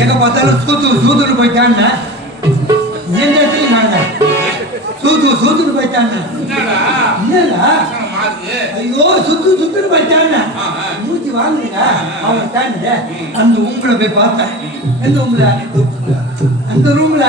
எங்க பார்த்தாலும் சூத்துன்னு போயிட்டான்னு எந்த இடத்துல நாங்க சூத்துன்னு போயிட்டான்னு இல்லடா ஐயோ சுத்துன்னு போயிட்டான்னு மூச்சு வாங்குங்க அவன் தானே அந்த ரூம்ல போய் பார்த்தேன் எந்த ரூம்ல அந்த ரூம்ல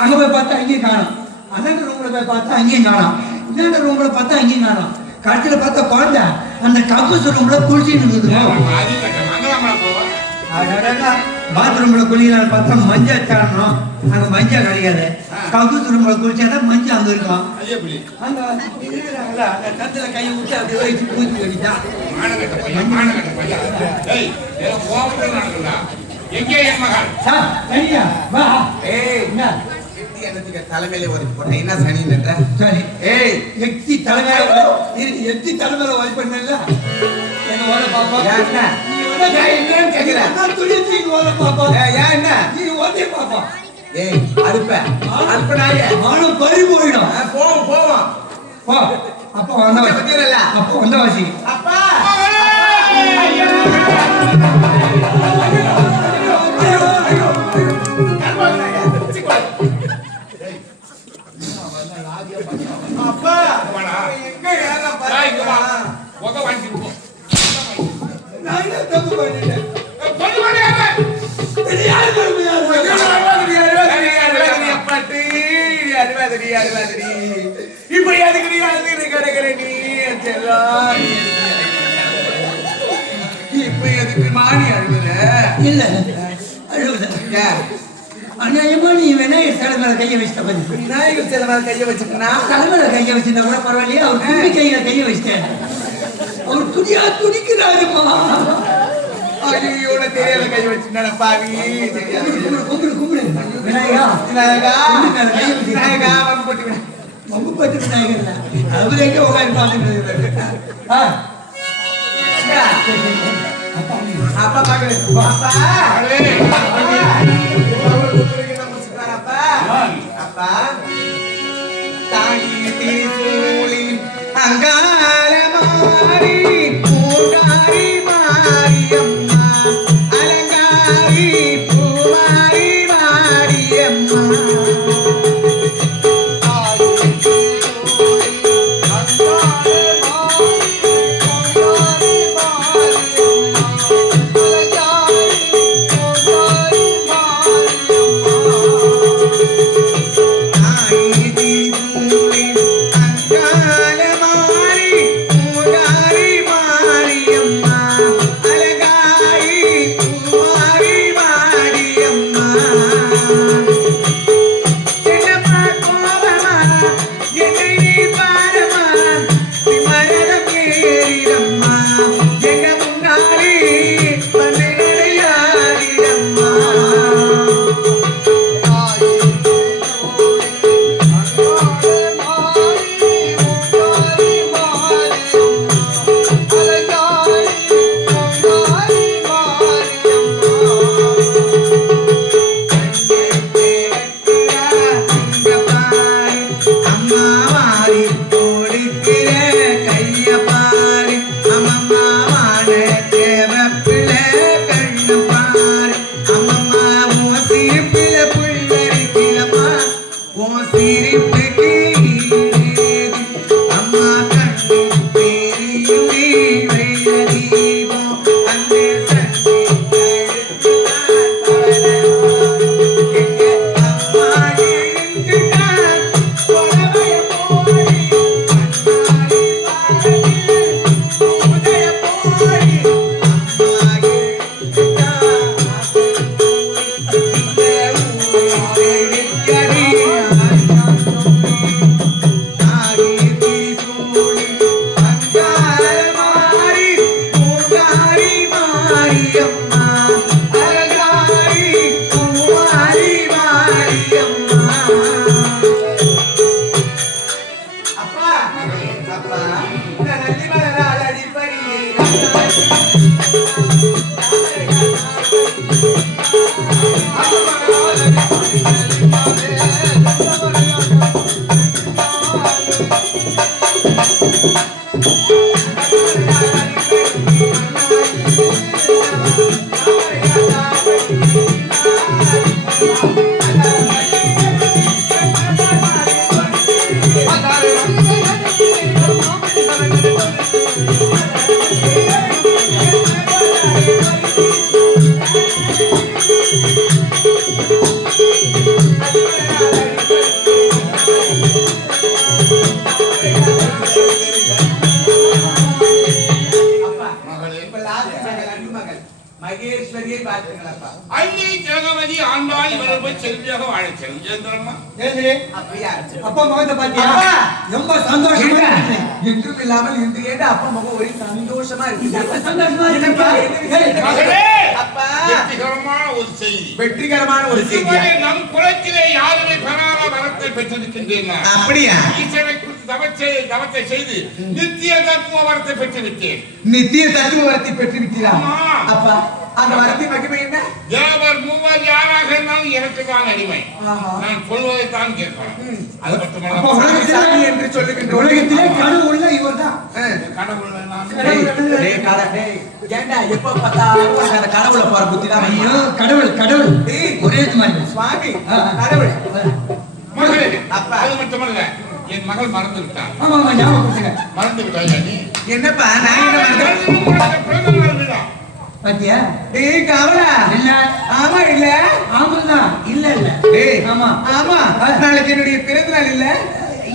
அங்க போய் பார்த்தா அங்கேயும் காணும் அந்த ரூம்ல போய் பார்த்தா அங்கேயும் காணும் இன்னொரு ரூம்ல பார்த்தா அங்கேயும் காணும் கடைசியில பார்த்தா குழந்தை அந்த கக்கூஸ் ரூம்ல குளிச்சுன்னு இருக்குது பாத்ரூம்ல குளிக்கலான்னு பார்த்தா மஞ்சள் தரணும் அங்க மஞ்சள் கிடைக்காது கக்கூஸ் ரூம்ல குளிச்சாதான் மஞ்சள் அங்க இருக்கும் அங்க இருக்கிறாங்களா அந்த தத்துல கையை விட்டு அப்படியே வச்சு பூச்சி கட்டிட்டான் தலைமையில ஒதுக்கி போட்டேன் என்ன சனி சரி ஏய் எக்தி தலைமையில எக்தி தலைமையில ஒதுக்கி பண்ணல என்ன ஓட பாப்பா என்ன என்னன்னு கேக்குறேன் நான் துளிச்சி ஓட பாப்பா ஏன் என்ன நீ ஓடே பாப்பா ஏய் அல்ப நாயே மானம் பறி போயிடும் போவோம் போ அப்பா வந்தவாசி பத்திரல அப்பா வந்தவாசி அப்பா அப்பா எங்க ஏறா பாருங்க போக வாங்கி போ நான் என்ன தப்பு பண்ணிட்டேன் பண்ணு பண்ணு தெரியாது பட்டு அறிவாதடி இப்ப எதுக்கு நீ அழுது கிடக்குற நீ செல்லம் இப்ப எதுக்கு மாறி அழுகுற இல்ல அழுகுத அநியாயமா நீ விநாயகர் சிலை மேல கையை வச்சுட்ட பாரு விநாயகர் சிலை மேல கையை வச்சுக்கனா சிலை மேல கையை வச்சிருந்தா கூட பரவாயில்லையே அவர் துணி கையில கையை வச்சிட்டேன் அவர் துணியா துணிக்கிறாருமா ஐயோட தெரியல கை வச்சுனா பாவி கும்பிடு விநாயகா விநாயகா மம்பு பட்டு விநாயகர் அவர் எங்க உட்காந்து பாத்துட்டு அப்பா பாக்குறேன் அப்பா தாங்கி தீசூலி அங்கால மாறி பூங்காரி மாரியம்மா அலங்காரி பூமாரி மாரியம்மா அங்கால மாறி மகேஸ்வரியை பார்த்துங்களப்பா. அள்ளி ஜெகவதி ஆண்டாள் இவரை போய் செல்வியாக வாழ செல்வியந்திரம்மா. ஏந்திரே. அப்படியா? அப்பா முகத்தை பாத்தியா? அப்பா. ரொம்ப சந்தோஷமா இருக்கு. என்றும் இல்லாமல் இன்று ஏண்ட அப்பா முகம் ஒரே சந்தோஷமா இருக்கு. ரொம்ப சந்தோஷமா இருக்குப்பா. மகளே, அப்பா வெற்றிகரமான ஒரு செய்தி. வெற்றிகரமான ஒரு செய்தி. இதுவரை நம் குலத்திலே யாருமே பெறாத வரத்தை பெற்றிருக்கின்றேன். அப்படியா? ஈஸ்வரை குறித்து தவத்தை செய்து நித்திய தத்துவ வரத்தை பெற்று விட்டேன். நித்திய தத்துவ வரத்தை பெற்று விட்டீரா? ஆமா. அப்பா அந்த வரத்தின் மகிமை என்ன? தேவர் மூவர் யாராக இருந்தாலும் எனக்கு தான் அடிமை. ஆஹா. நான் சொல்வதை தான் கேட்கணும். அது அப்பா, மட்டுமல்ல உலகத்திலே- சாமி என்று சொல்லுகின்ற உலகத்திலே கடவுள்ல இவர்தான். கடவுள் நான் டேய் காடா டேய். ஏண்டா எப்ப பார்த்தாலும் உனக்கு அந்த கடவுளை போற புத்தி தான். ஐயோ கடவுள் கடவுள் டேய், ஒரே மாதிரி. சுவாமி கடவுள். மகளே, அப்பா. அது மட்டுமல்ல என் மகள் மறந்து விட்டான். ஆமா ஆமா ஞாபகம் மறந்து விட்டாயா நீ? என்னப்பா நான் என்ன பண்றேன்? பிறந்த நாள் விழா. பாத்தியா? டேய் காவலா. இல்ல ஆமா இல்ல. ஆமாதான். இல்ல இல்ல. டேய் ஆமா ஆமா நாளைக்கு என்னுடைய பிறந்த நாள் இல்ல.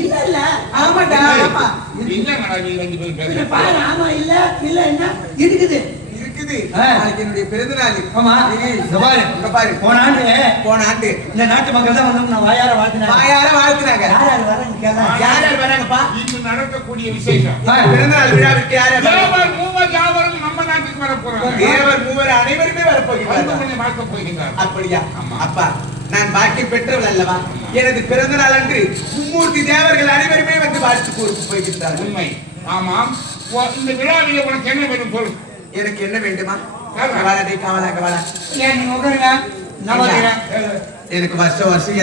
இல்ல இல்ல. ஆமாடா ஆமா இல்லங்கடா நீ ரெண்டு பேரும் இல்ல பேசுறீங்க. பாரு ஆமா இல்ல இல்ல என்ன இருக்குது. இருக்குது. ஆ. நாளைக்கு என்னுடைய பிறந்த நாள். ஆமா ஏய், இங்க பாரு. இங்க பாரு. போன ஆண்டு போன ஆண்டு இந்த நாட்டு மக்கள் தான் வந்து நான் வாயார வாழ்த்தினாங்க. வாயார வாழ்த்துனாங்க. யார் யார் வரேன்னு கேள. யார் யார் வராங்கப்பா? இன்று நடக்கக்கூடிய விசேஷம். பிறந்த நாள் விழாவிற்கு யார் யார் வராங்க? தேவர் மூவர் யாவரும் நம்ம நாட்டுக்கு வர போறாங்க. தேவர் மூவர் அனைவருமே வந்து வரப்போகிறார்கள். உன்னை பார்க்க போகிறார். அப்படியா? ஆமா. அப்பா நான் பாக்கியம் பெற்றவள் அல்லவா? எனது பிறந்த நாள் அன்று மும்மூர்த்தி தேவர்கள் அனைவருமே வந்து வாழ்த்து கூறி போய்கின்றார்கள். உண்மை. ஆமாம். இந்த விழாவிலே உனக்கு என்ன வேணும் சொல். எனக்கு என்ன வேண்டுமா? ஆமா. வாழடே காவலாக வாழ. ஏன் நீங்க உட்காருங்க. நான் பார்க்கிறேன். எனக்கு வருஷம் வருஷம்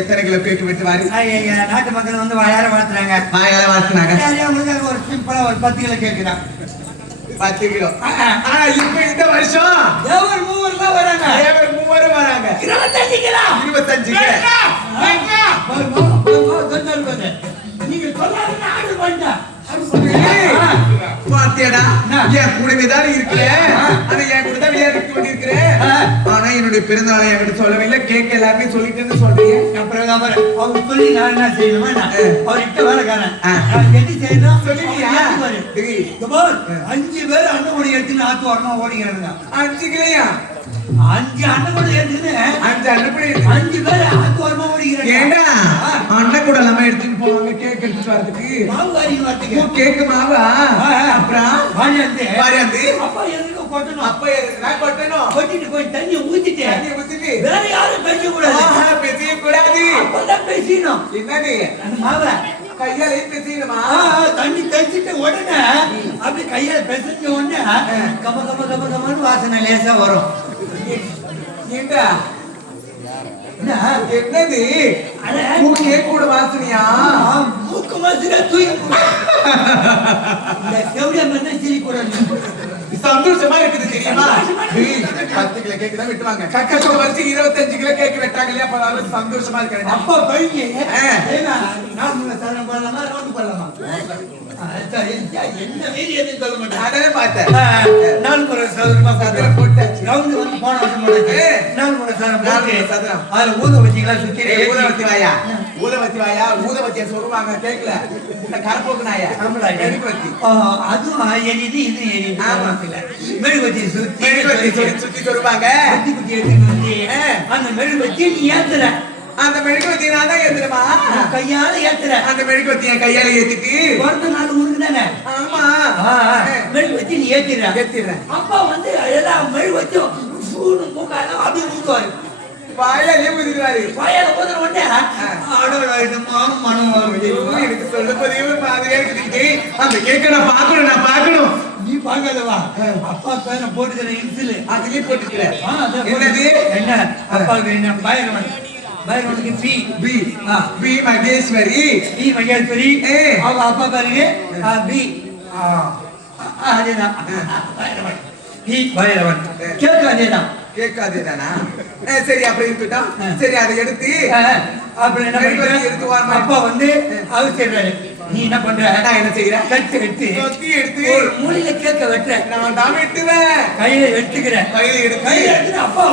எத்தனை கிலோ கேக்கு வெட்டு வாரி ஐயா நாட்டு மக்கள் வந்து வாயார வாழ்த்துறாங்க. வாயால வாழ்த்துனாங்க. உங்களுக்கு ஒரு சிம்பிளா ஒரு 10 கிலோ கேக்குதான். 10 கிலோ. ஆனா இப்ப இந்த வருஷம் தேவர் மூவர் தான் வராங்க. தேவர் மூவரும் வராங்க. 25 கிலோ. 25 கிலோ. கேட்கா, கேட்கா. நீங்க சொல்லாத ஆர்டர் பண்ணிட்டேன். ஏய், பாத்தியாடா? என்ன? என் கூடவே தான் இருக்கிறேன். ஆனா என் கூட தான் விளையாடிட்டு கொண்டிருக்கிறேன். ஆனா என்னுடைய பிறந்த நாளை என்கிட்ட சொல்லவே இல்லை. கேக் எல்லாமே சொல்லிட்டு சொல்றீங்க. அப்புறம் தான் பாரு. அவர் சொல்லி நான் என்ன செய்யணுமா? அவர்கிட்ட வேலைக்காரன். ஆ. நான் என்ன செய்யணும்? சொல்லிட்டியா? அவர் பாரு. டேய், இங்க பாரு. 5 பேர் அண்ணன் கூட எடுத்துன்னு ஆத்து வரணும் ஓடிக்கிறாங்க. 5 கிலோயா? 5 அண்ணன் கூட எடுத்துன்னு 5 அனுப்பி 5 பேர் ஆத்து வரணும் ஓடிக்கிறாங்க. ஏண்டா அண்ணன் கூட நம்ம எடுத்துட்டு போவாங்க கேக் எடுத்துட்டு வரதுக்கு. மாவு வாரின்னு வரதுக்கு. ஓ, கேக்கு மாவா? அப்புறம் வாரியாந்து. வாரியாந்து? அப்பா எதுக்கு கொட்டணும்? அப்ப எதுக்குடா கொட்டணும்? கொட்டிட்டு போய் தண்ணி ஊத்திட்டு தண்ணி ஊத்திட்டு வேற யாரும் பேச கூடாது. பேசவே கூடாது. அப்பதான் பேசணும். என்னது? அந்த மாவை கையாலே பேசிடுமா? தண்ணி தெளிச்சிட்டு உடனே அப்படி கையால பெசஞ்ச உடனே கம கம கம கமன்னு வாசனை லேசா வரும். ஏண்டா என்ன? என்னது? அட, கேக் கூட வாசனையா? மூக்கு வாசனை தூக்கி இந்த செவிலிய மண்ணை சிரிக்கூடாது. சந்தோஷமா இருக்குது தெரியுமா? 10 கிலோ கேக் தான் வெட்டுவாங்க. கக்கசோ வரிசை 25 கிலோ கேக் வெட்டாங்க இல்லையா? அப்ப சந்தோஷமா இருக்கிறேன். அப்பா பையன் ஆ. நான் சாதனம் பண்ணலாமா ரோடு பண்ணலாமா? என்ன மீறி எதுவும் சொல்ல மாட்டேன். அதானே பார்த்தேன். நாலு முறை சதுரமா சதுரம் போட்டாச்சு. ரவுண்டு வந்து போன வருஷம் போட்டாச்சு. நாலு முறை சதுரம் நாலு போட்டு முறை சதுரம். அதுல ஊத வச்சிங்களா சுத்தி ஏய், ஊதுவத்தி வாயா? ஊதுவத்தி வாயா? ஊதுவத்திய சொல்லுவாங்க கேக்கல. இந்த கரப்போக்கு நாயா? மெழுகுவத்தி. அதுவும் எரியுது இது எரியுது. ஆமா. மெழுகுவத்தி சுத்தி மெழுகுவத்தி சுத்தி சொல்லுவாங்க. குத்தி குத்தி எடுத்துன்னு வந்து அந்த மெழுகுவத்தி நீ ஏத்துற. அந்த மெழுகுவத்தி நான் தான் ஏத்துறமா? கையால ஏத்துற. அந்த மெழுகுவத்தி என் கையால ஏத்திட்டு பிறந்த நாள் உனக்கு தானே? ஆமா மெழுகுவத்தி நீ ஏத்திற. ஏத்திடுறேன். அப்பா வந்து எல்லாம் மெழுகுவத்தி சூடு மூக்கால அப்படியே ஊத்துவாரு. வாயாலே ஊதிடுவாரு. வாயால ஊதுற உடனே அடடா இது மனம் வரும். எனக்கு சொல்ல பதிவு மாதிரியா இருக்குது. அந்த கேக்க நான் பார்க்கணும். நீ பாக்காதவா? அப்பா பேரை போட்டுக்கிற இன்சிலு அதுலயே போட்டுக்கல. என்னது என்னது? என்ன அப்பாவுக்கு என்ன பைரவன் பைரவனுக்கு P P P Maheswari. P Maheswari. ஏ. அவங்க அப்பா பாருங்க பி அதேதான் பைரவன். பி பைரவன். கேட்க அதேதான். கேட்காதேதானா? சரி அப்படி இருக்கட்டும். சரி அதை எடுத்து அப்புறம் என்ன மெழுகுவர்த்தி பண்றாரு? எடுத்து வாருமா. அப்பா வந்து அவிச்சிடுறாரு. நீ என்ன பண்ற? நான் என்ன செய்யறேன்? கட்டு எடுத்து கொத்தி எடுத்து ஒரு மூலையில கேக்க வெட்டுற. நான் தான் வெட்டுவேன். கையில எடுத்துக்கிறேன். கையில கையில எடுத்து அப்பா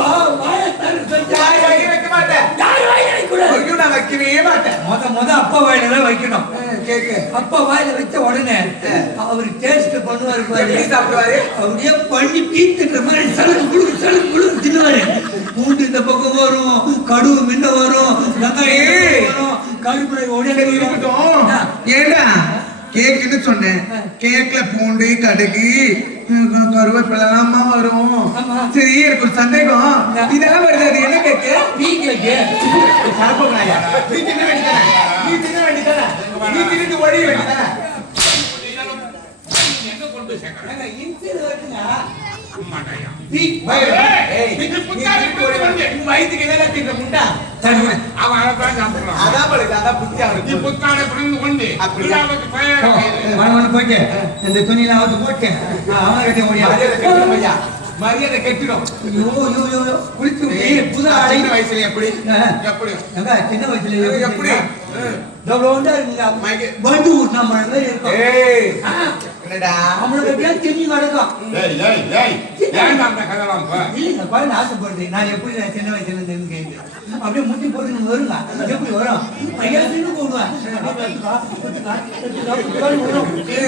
வாயை தரு சொல்லிட்டு வாய் வாங்கி வைக்க மாட்டேன். யார் வாயில வைக்கக்கூடாது. ஐயோ, நான் வைக்கவே மாட்டேன். முத அப்பா வாயில தான் வைக்கணும். கேக்கு அப்பா வாயில வச்ச உடனே அவரு டேஸ்ட் பண்ணுவாரு பாரு. எப்படி சாப்பிடுவாரு? அப்படியே பண்ணி பீத்துன்ற மாதிரி சலுக்கு தின்னுவாரு. பூண்டு இந்த பக்கம் வரும், கடுகு முன்ன வரும், வெங்காயம் வரும், கருப்புரை ஓடியா இருக்கட்டும். ஏண்டா கேக்குன்னு சொன்னேன். கேக்ல பூண்டு கடுகு கருவேப்பிலாம் வரும். சரி, எனக்கு ஒரு சந்தேகம். இதெல்லாம் வருது, அது என்ன கேக்கு? டீ கேக்கு. சாப்பிடுறாயா? நீ தின்ன வேண்டியதானே? நீ தின்ன வேண்டியதானே? நீ தின்னுட்டு ஓடி வேண்டியதானே? எங்க கொண்டு போய் சேர்க்கறேன்? இன்சில வெட்டுங்க. அம்மாடாயா. டீ இது புத்தாரு கொண்டு வந்து. வயிற்றுக்கு என்ன தின்ற முண்டா? அவன் அழகாக சாப்பிடுறான். அதான் படுது, அதான் புத்தி நீ அவனுக்கு. புத்தாடை பிறந்து கொண்டு அப்படியா? விழாவுக்கு தயாராக இரு. போயிட்டு இந்த துணியெல்லாம் அவுத்து போட்டு அவனை கட்ட மரியாதை கெட்டுடும் முடியாது. ஐயா. மரியாதை கெட்டுடும். குளிச்சு புது சின்ன ஆடை வயசுல எப்படி எப்படி சின்ன வயசுல எப்படி எவ்வளவு இருக்குங்க பண்டு ஊர் நம்ம இருக்கும். ஏய் என்னடா அவனுக்கு எப்படியா தெரிஞ்சு நடக்கும். ஏய் ஏய் ஏய் ஏன்டா அந்த கதலாம் போ? இல்லைங்க பாருங்க, ஆசைப்படுது. நான் எப்படி சின்ன வயசுல இருந்து கேட்டு அப்படியே முட்டி போட்டு நம்ம வருங்க. எப்படி வரும்? ஐயா தின்னு போடுவேன்.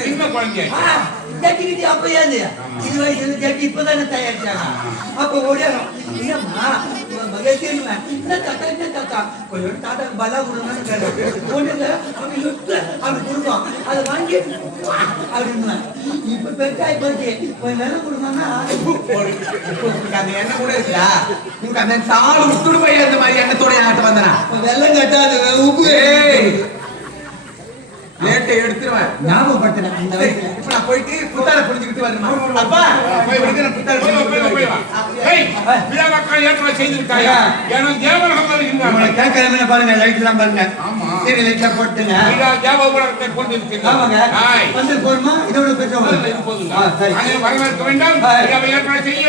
சின்ன குழந்தை ஜட்டிக்கிட்டு அப்பயாது இது வயசுல ஜட்டி இப்பதானே தயாரிச்சாங்க. அப்ப ஓடியாரும். இல்லம்மா மகேஸ்வரிமா என்ன தாத்தா கொஞ்சம் தாத்தாக்கு பலா கொடுங்கன்னு ஒண்ணுங்க அப்படி சுத்து அப்படி கொடுக்கும். அதை வாங்கி அப்படின்னு இப்ப பெருசாகி போச்சு. கொஞ்சம் வெள்ளம் கொடுங்கன்னா அந்த எண்ணெய் கூட இருக்குடா. உனக்கு அந்த சாலு உத்துடு பையன் அந்த மாதிரி எண்ணத்தோட ஆட்ட வந்தனா வெள்ளம் கட்டாது உப்பு லேட்டை எடுத்துருவேன். ஞாபகப்படுத்தினேன் இந்த வயசுல. இப்ப நான் போயிட்டு புத்தாட புடிச்சுக்கிட்டு வரணுமா? அப்பா போய் விடுங்க, நான் புத்தாட போய் வா. ஏய் விழா மக்கள் ஏற்பாடு செய்திருக்காயா? எனக்கு தேவரகம் வருகின்றாங்க. கேட்கறதுன்னு பாருங்க, லைட் எல்லாம் பாருங்க. ஆமா. சரி, லைட்ல போட்டுங்க. விழா தேவபுரத்தை கொண்டிருக்கிறேன். ஆமாங்க. வந்து போருமா இதோட பெற்ற போதுங்க. அனைவரும் வரவேற்க வேண்டாம். விழாவை ஏற்பாடு செய்ய.